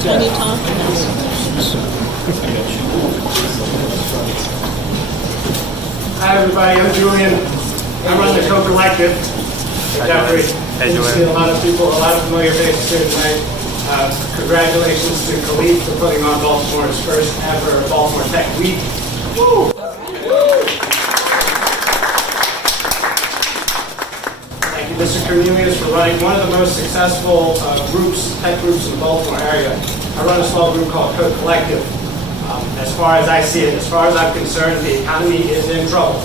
Can you talk? Hi everybody, I'm Julian. I run the Co-Collective. Jeffrey. Hey, Julian. See a lot of people, a lot of familiar faces here tonight. Congratulations to Khalid for putting on Baltimore's first ever Baltimore Tech Week. Woo! Thank you, Mr. Cornelius, for running one of the most successful tech groups in the Baltimore area. I run a small group called Co-Collective. As far as I see it, as far as I'm concerned, the economy is in trouble.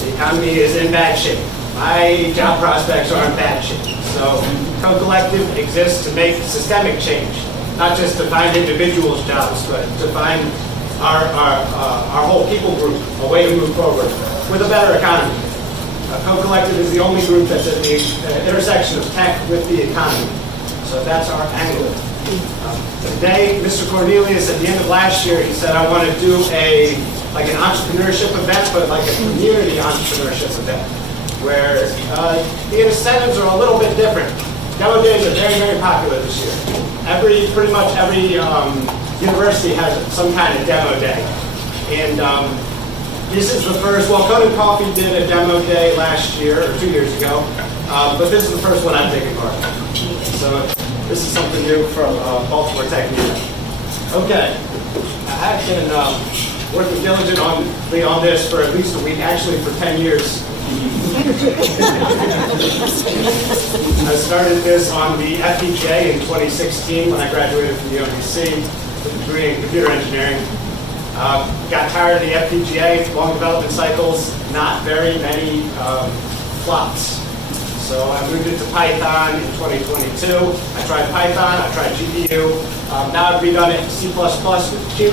The economy is in bad shape. My job prospects are in bad shape. So Co-Collective exists to make systemic change, not just to find individuals' jobs, but to find our whole people group a way to move forward with a better economy. Co-Collective is the only group that's at the intersection of tech with the economy. So that's our angle. Today, Mr. Cornelius, at the end of last year, he said, I want to do like an entrepreneurship event, but like a community entrepreneurship event, where the incentives are a little bit different. Demo days are very, very popular this year. Pretty much every university has some kind of demo day. And this is the first, well, Conan Coffee did a demo day last year, or 2 years ago, but this is the first one I've taken part in. So this is something new from Baltimore Tech. Okay, I have been working diligently on this for at least a week, actually for 10 years. I started this on the FPGA in 2016 when I graduated from the ODC with a degree in computer engineering. Got tired of the FPGA, long development cycles, not very many flops. So I moved into Python in 2022. I tried Python, I tried GPU. Now I've redone it in C++ with Qt.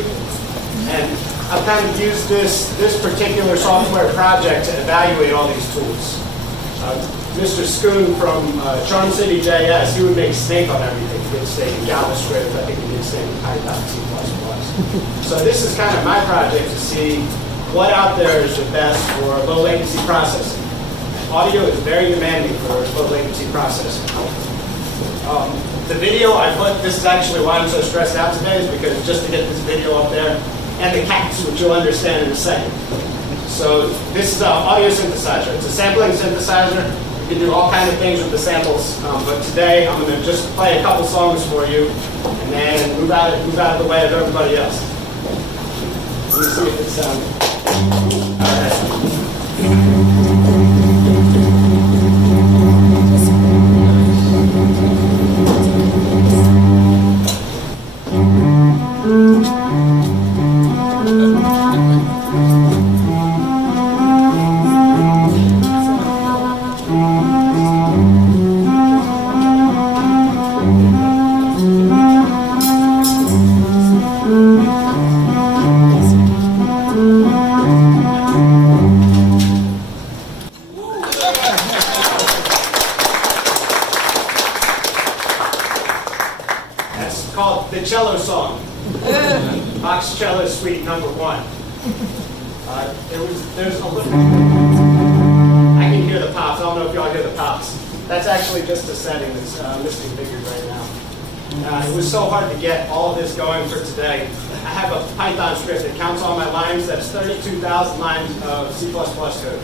And I've kind of used this particular software project to evaluate all these tools. Mr. Schoon from Charm City JS, he would make Snake on everything. He did Snake in JavaScript, I think he did Snake in Python, C++. So this is kind of my project to see what out there is the best for low latency processing. Audio is very demanding for low latency processing. The video I put, this is actually why I'm so stressed out today, is because just to get this video up there, and the cats, which you'll understand in a second. So this is an audio synthesizer. It's a sampling synthesizer. You can do all kinds of things with the samples, but today I'm going to just play a couple songs for you, and then move out of the way of everybody else. Let me see if it sounds. All right. Called the Cello Song, Bach's Cello Suite No. 1. There's a little, I can hear the pops. I don't know if y'all hear the pops. That's actually just a setting that's misconfigured right now. It was so hard to get all of this going for today. I have a Python script that counts all my lines. That's 32,000 lines of C++ code.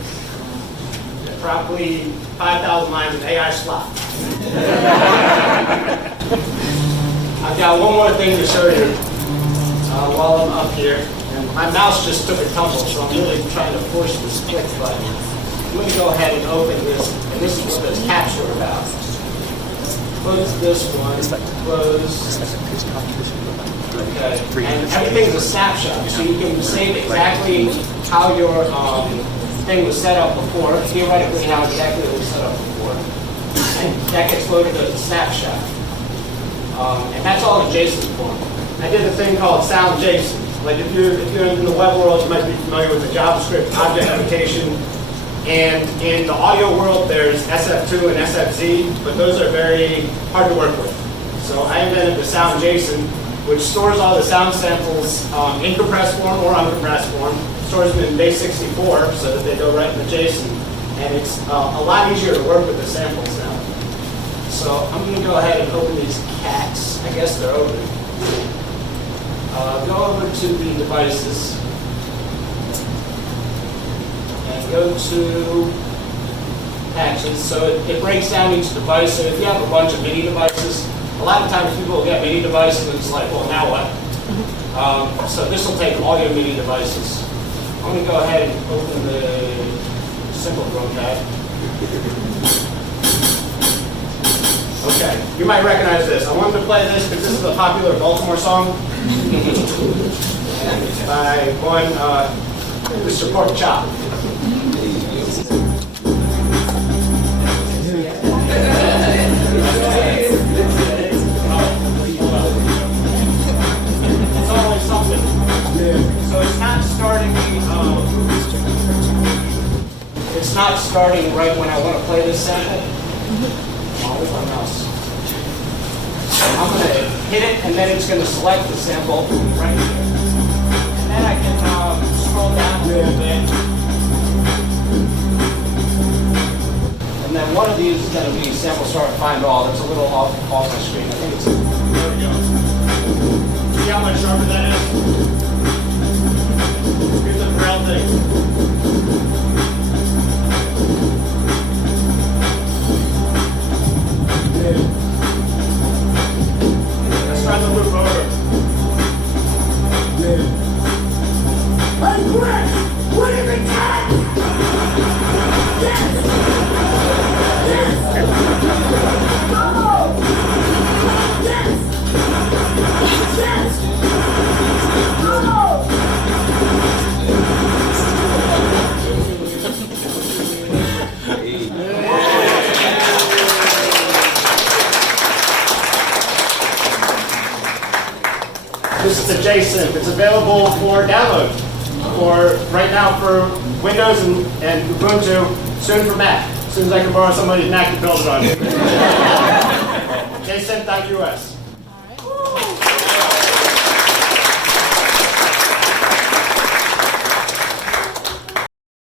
Probably 5,000 lines of AI slop. I've got one more thing to show you while I'm up here. And my mouse just took a tumble, so I'm really trying to force this click button. I'm going to go ahead and open this, and this is what this caps are about. Close this one, close. Okay. And everything's a snapshot, so you can save exactly how your thing was set up before, theoretically how exactly it was set up before. And that gets loaded as a snapshot. And that's all in JSON form. I did a thing called SoundJSON. Like if you're in the web world, you might be familiar with the JavaScript object notation. And in the audio world, there's SF2 and SFZ, but those are very hard to work with. So I invented the SoundJSON, which stores all the sound samples in compressed form or uncompressed form, stores them in base 64 so that they go right in the JSON. And it's a lot easier to work with the samples now. So I'm going to go ahead and open these cats. I guess they're open. Go over to the devices and go to patches. So it breaks down each device. So if you have a bunch of MIDI devices, a lot of times people will get MIDI devices and it's like, well, now what? So this will take all your MIDI devices. I'm going to go ahead and open the simple drum tab. Okay, you might recognize this. I wanted to play this because this is a popular Baltimore song by one Mr. Pork Chop. It's always something. So it's not starting. It's not starting right when I want to play this sample. With my mouse. I'm going to hit it, and then it's going to select the sample right here. And then I can scroll down a little bit. And then one of these is going to be sample start find all. That's a little off my screen. I think it's. There we go. See how much sharper that is? Here's the brown thing. Let's try the loop over. I'm Greg! What is it? Yes! Yes! Oh! Yes! Yes! This is the J-Synth. It's available for download for right now for Windows and Ubuntu, soon for Mac. As soon as I can borrow somebody's Mac to build it on. JSynth.us.